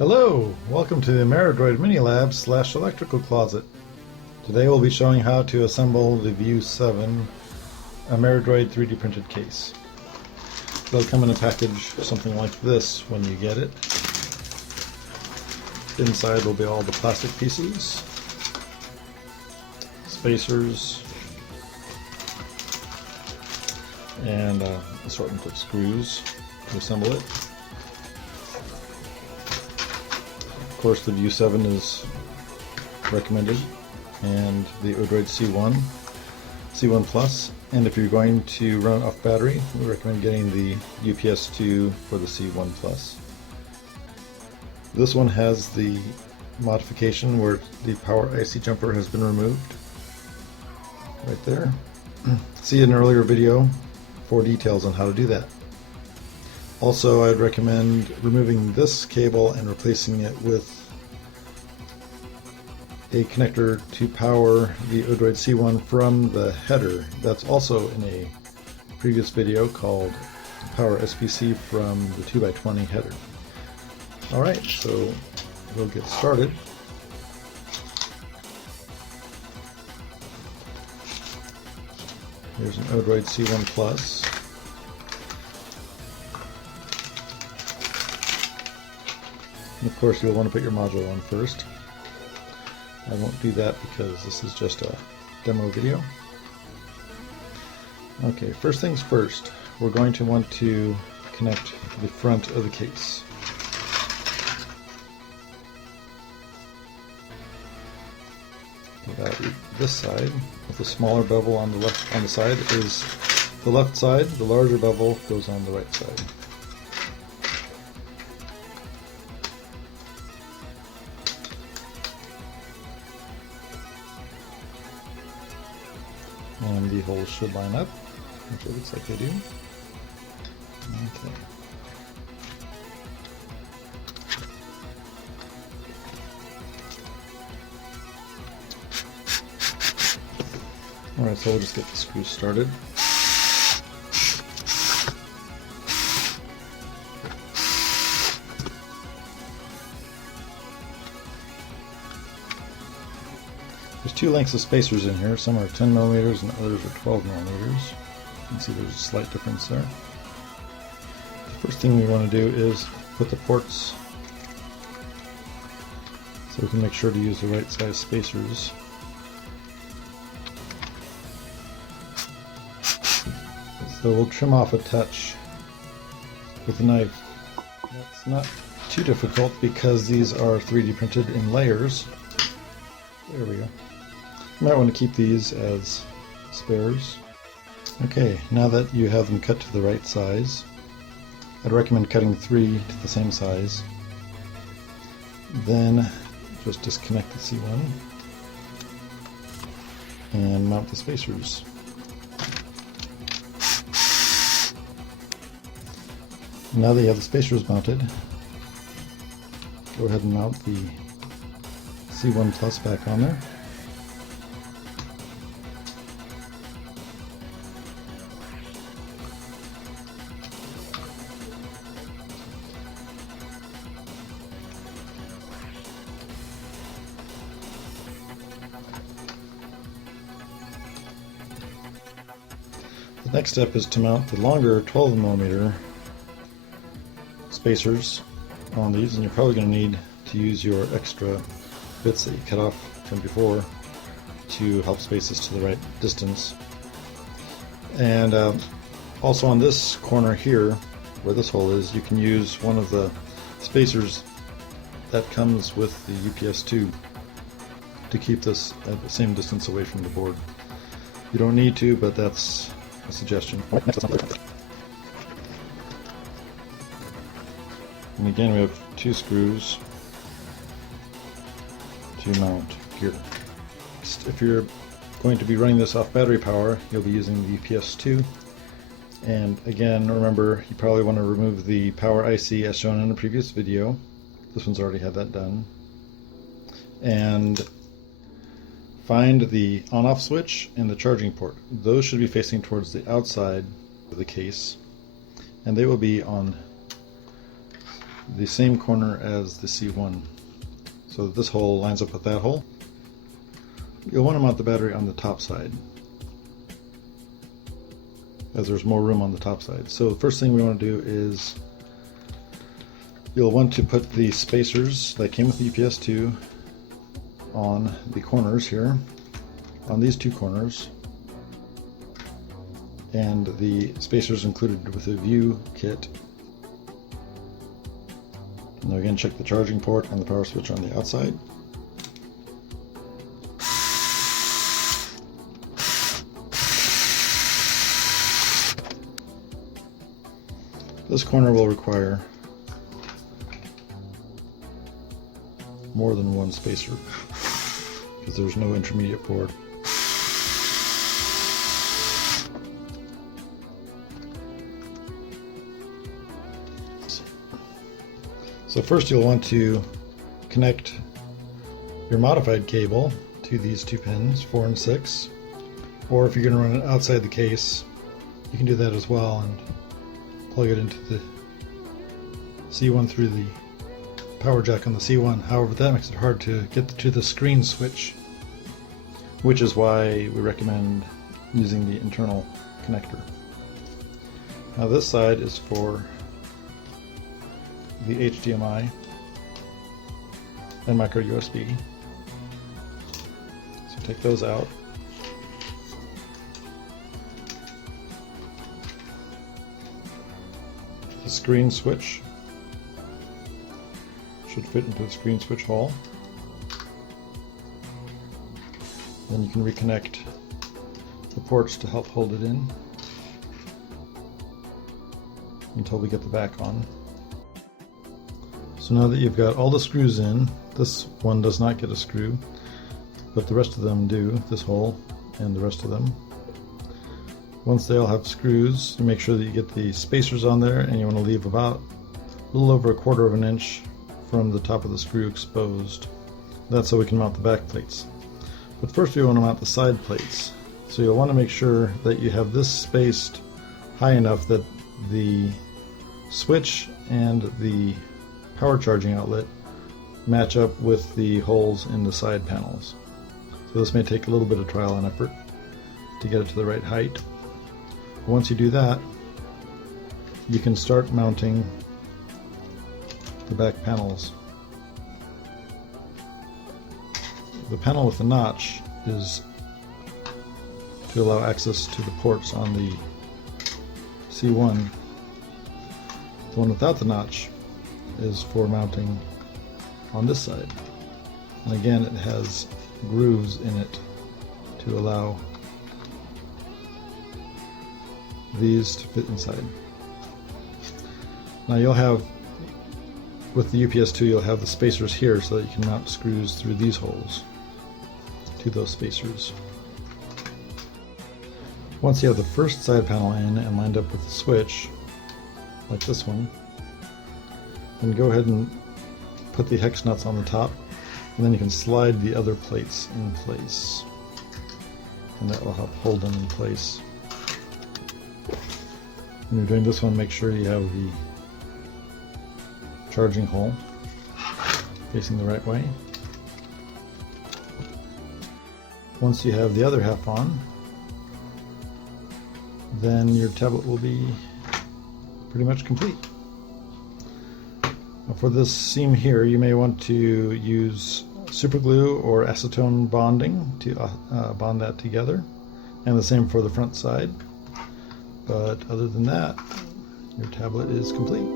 Hello, welcome to the ameriDroid Mini Lab / Electrical Closet. Today we'll be showing how to assemble the VU7 ameriDroid 3D printed case. They'll come in a package something like this when you get it. Inside will be all the plastic pieces, spacers, and assortment of screws to assemble it. Of course, the VU7 is recommended, and the UDroid C1 Plus, and if you're going to run it off battery, we recommend getting the UPS2 for the C1 Plus. This one has the modification where the power IC jumper has been removed, right there. See an earlier video for details on how to do that. Also, I'd recommend removing this cable and replacing it with a connector to power the UDroid C1 from the header. That's also in a previous video called Power SPC from the 2x20 header. Alright, so we'll get started. Here's an UDroid C1 Plus. And of course, you'll want to put your module on first. I won't do that because this is just a demo video. Okay, first things first, we're going to want to connect the front of the case. This side, with the smaller bevel on the side, is the left side. The larger bevel goes on the right side. And the holes should line up, which it looks like they do. Okay. Alright, so we'll just get the screws started. There's two lengths of spacers in here. Some are 10 millimeters and others are 12 millimeters. You can see there's a slight difference there. The first thing we want to do is put the ports so we can make sure to use the right size spacers. So we'll trim off a touch with a knife. That's not too difficult because these are 3D printed in layers. There we go. You might want to keep these as spares. Okay, now that you have them cut to the right size, I'd recommend cutting 3 to the same size. Then just disconnect the C1 and mount the spacers. Now that you have the spacers mounted, go ahead and mount the C1 Plus back on there. The next step is to mount the longer 12 millimeter spacers on these, and you're probably going to need to use your extra bits that you cut off from before to help space this to the right distance. And also on this corner here, where this hole is, you can use one of the spacers that comes with the UPS2 to keep this at the same distance away from the board. You don't need to, but that's a suggestion. And again, we have 2 screws to mount here. If you're going to be running this off battery power, you'll be using the UPS2. And again, remember, you probably want to remove the power IC as shown in the previous video. This one's already had that done. And find the on-off switch and the charging port. Those should be facing towards the outside of the case, and they will be on the same corner as the C1, so that this hole lines up with that hole. You'll want to mount the battery on the top side, as there's more room on the top side. So the first thing we want to do is you'll want to put the spacers that came with the UPS-2 on the corners here, on these two corners, and the spacers included with the VU kit. Now again, check the charging port and the power switch on the outside. This corner will require more than one spacer because there's no intermediate port. So first you'll want to connect your modified cable to these two pins, 4 and 6, or if you're going to run it outside the case, you can do that as well and plug it into the C1 through the power jack on the C1. However, that makes it hard to get to the screen switch, which is why we recommend using the internal connector. Now this side is for the HDMI and micro USB. So take those out. The screen switch should fit into the screen switch hole. Then you can reconnect the ports to help hold it in until we get the back on. So now that you've got all the screws in, this one does not get a screw, but the rest of them do, this hole and the rest of them. Once they all have screws, you make sure that you get the spacers on there, and you want to leave about a little over 1/4 of an inch from the top of the screw exposed. That's so we can mount the back plates. But first we want to mount the side plates. So you'll want to make sure that you have this spaced high enough that the switch and the power charging outlet match up with the holes in the side panels. So this may take a little bit of trial and effort to get it to the right height. Once you do that, you can start mounting the back panels. The panel with the notch is to allow access to the ports on the C1. The one without the notch is for mounting on this side. And again, it has grooves in it to allow these to fit inside. Now you'll have, with the UPS-2, you'll have the spacers here so that you can mount screws through these holes to those spacers. Once you have the first side panel in and lined up with the switch, like this one, then go ahead and put the hex nuts on the top, and then you can slide the other plates in place, and that will help hold them in place. When you're doing this one, make sure you have the charging hole facing the right way. Once you have the other half on, then your tablet will be pretty much complete. Now for this seam here, you may want to use super glue or acetone bonding to bond that together, and the same for the front side. But other than that, your tablet is complete.